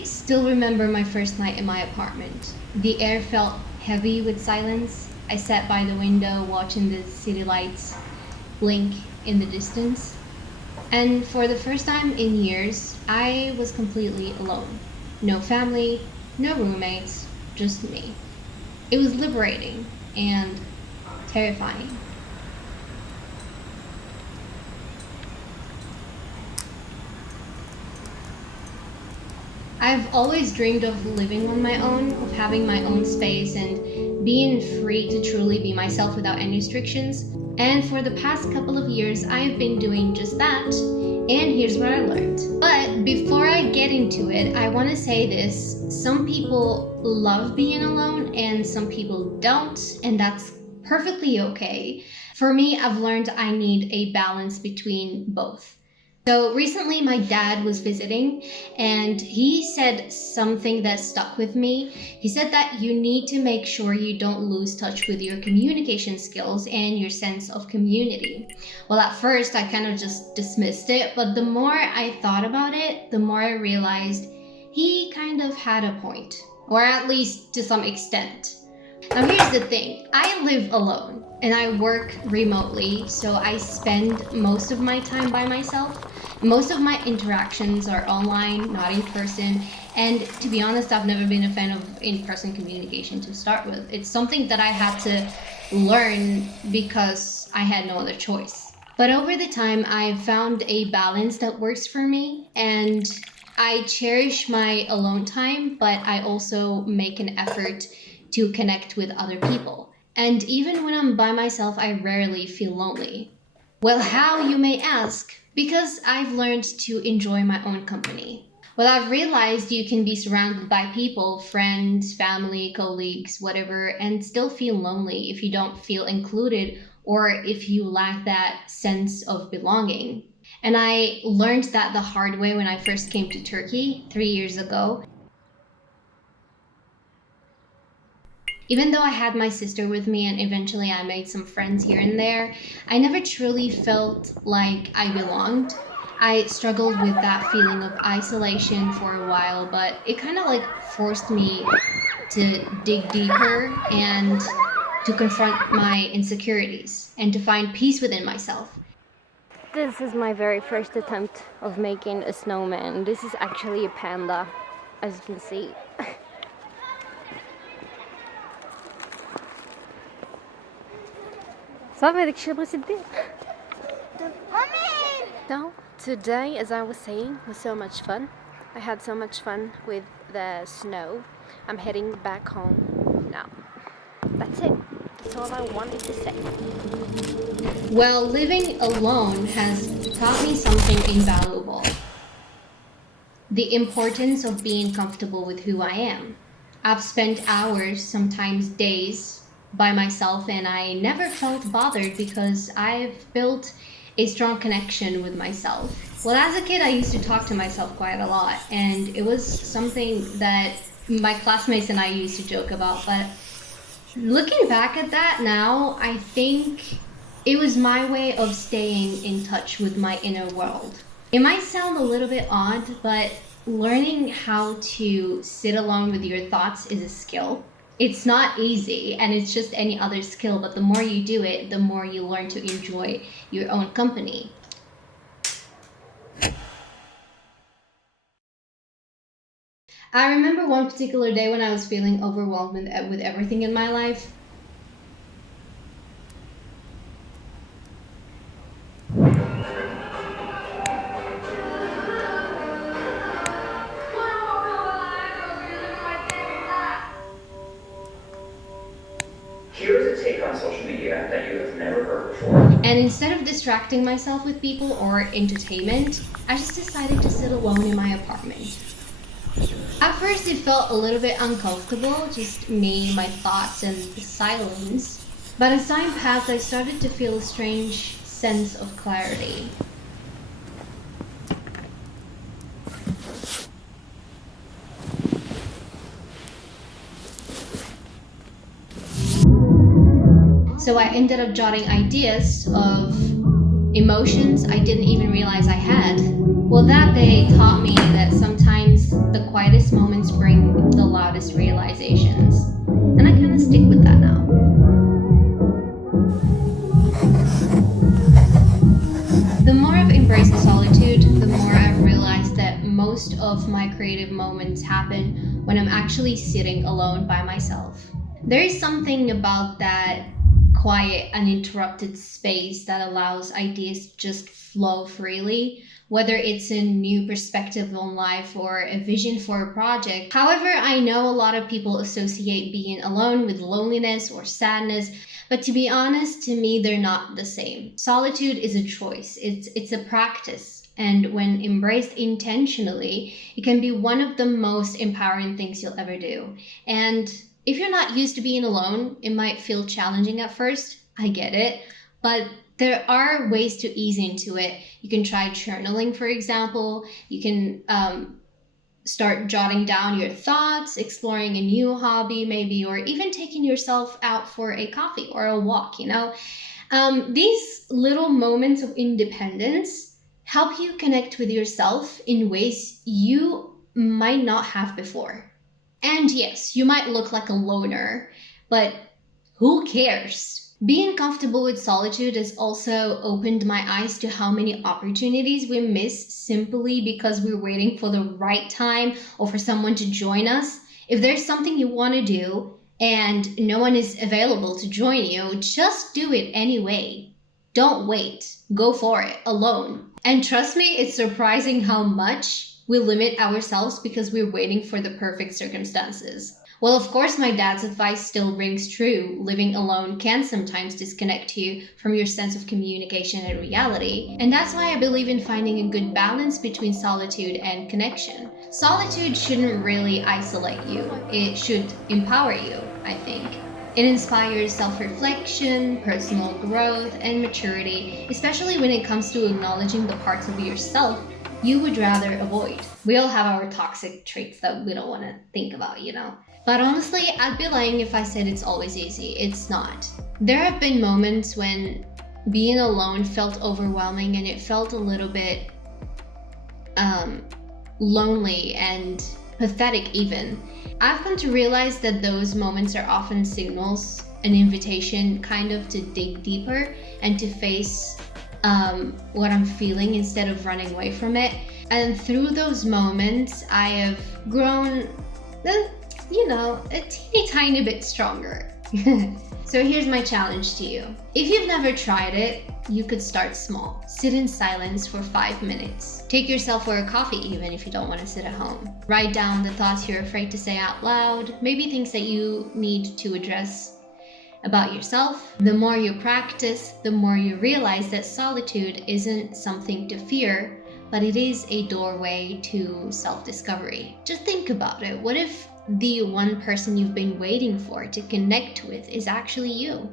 I still remember my first night in my apartment. The air felt heavy with silence. I sat by the window watching the city lights blink in the distance. And for the first time in years, I was completely alone. No family, no roommates, just me. It was liberating and terrifying. I've always dreamed of living on my own, of having my own space and being free to truly be myself without any restrictions. And for the past couple of years, I've been doing just that. And here's what I learned. But before I get into it, I want to say this. Some people love being alone and some people don't, and that's perfectly okay. For me, I've learned I need a balance between both. So recently my dad was visiting and he said something that stuck with me. He said that you need to make sure you don't lose touch with your communication skills and your sense of community. Well, at first I kind of just dismissed it, but the more I thought about it, the more I realized he kind of had a point, or at least to some extent. Now here's the thing, I live alone and I work remotely, so I spend most of my time by myself. Most of my interactions are online, not in person, and to be honest, I've never been a fan of in-person communication to start with. It's something that I had to learn because I had no other choice. But over the time, I've found a balance that works for me, and I cherish my alone time, but I also make an effort to connect with other people. And even when I'm by myself, I rarely feel lonely. Well, how, you may ask? Because I've learned to enjoy my own company. Well, I've realized you can be surrounded by people, friends, family, colleagues, whatever, and still feel lonely if you don't feel included or if you lack that sense of belonging. And I learned that the hard way when I first came to Turkey 3 years ago. Even though I had my sister with me and eventually I made some friends here and there, I never truly felt like I belonged. I struggled with that feeling of isolation for a while, but it kind of like forced me to dig deeper and to confront my insecurities and to find peace within myself. This is my very first attempt of making a snowman. This is actually a panda, as you can see. So today, as I was saying, was so much fun. I had so much fun with the snow. I'm heading back home now. That's it. That's all I wanted to say. Well, living alone has taught me something invaluable. The importance of being comfortable with who I am. I've spent hours, sometimes days, by myself, and I never felt bothered because I've built a strong connection with myself. Well, as a kid, I used to talk to myself quite a lot, and it was something that my classmates and I used to joke about. But looking back at that now, I think it was my way of staying in touch with my inner world. It might sound a little bit odd, but learning how to sit alone with your thoughts is a skill. It's not easy, and it's just any other skill, but the more you do it, the more you learn to enjoy your own company. I remember one particular day when I was feeling overwhelmed with everything in my life. Here is a take on social media that you have never heard before. And instead of distracting myself with people or entertainment, I just decided to sit alone in my apartment. At first it felt a little bit uncomfortable, just me, my thoughts, and the silence. But as time passed, I started to feel a strange sense of clarity. So I ended up jotting ideas of emotions I didn't even realize I had. Well, that day taught me that sometimes the quiet quietest moments bring the loudest realizations. And I kind of stick with that now. The more I've embraced solitude, the more I've realized that most of my creative moments happen when I'm actually sitting alone by myself. There is something about that quiet, uninterrupted space that allows ideas to just flow freely, whether it's a new perspective on life or a vision for a project. However, I know a lot of people associate being alone with loneliness or sadness, but to be honest, to me, they're not the same. Solitude is a choice, it's a practice. And when embraced intentionally, it can be one of the most empowering things you'll ever do. And if you're not used to being alone, it might feel challenging at first. I get it. But there are ways to ease into it. You can try journaling, for example. You can start jotting down your thoughts, exploring a new hobby, maybe, or even taking yourself out for a coffee or a walk. These little moments of independence help you connect with yourself in ways you might not have before. And yes, you might look like a loner, but who cares? Being comfortable with solitude has also opened my eyes to how many opportunities we miss simply because we're waiting for the right time or for someone to join us. If there's something you want to do and no one is available to join you, just do it anyway. Don't wait. Go for it alone. And trust me, it's surprising how much we limit ourselves because we're waiting for the perfect circumstances. Well, of course, my dad's advice still rings true. Living alone can sometimes disconnect you from your sense of communication and reality. And that's why I believe in finding a good balance between solitude and connection. Solitude shouldn't really isolate you, it should empower you, I think. It inspires self-reflection, personal growth, and maturity, especially when it comes to acknowledging the parts of yourself you would rather avoid. We all have our toxic traits that we don't want to think about. But honestly, I'd be lying if I said it's always easy. It's not. There have been moments when being alone felt overwhelming and it felt a little bit lonely and pathetic even. I've come to realize that those moments are often signals, an invitation kind of to dig deeper and to face what I'm feeling instead of running away from it. And through those moments, I have grown, a teeny tiny bit stronger. So here's my challenge to you. If you've never tried it, you could start small. Sit in silence for 5 minutes. Take yourself for a coffee even if you don't want to sit at home. Write down the thoughts you're afraid to say out loud, maybe things that you need to address about yourself. The more you practice, the more you realize that solitude isn't something to fear, but it is a doorway to self-discovery. Just think about it. What if the one person you've been waiting for to connect with is actually you?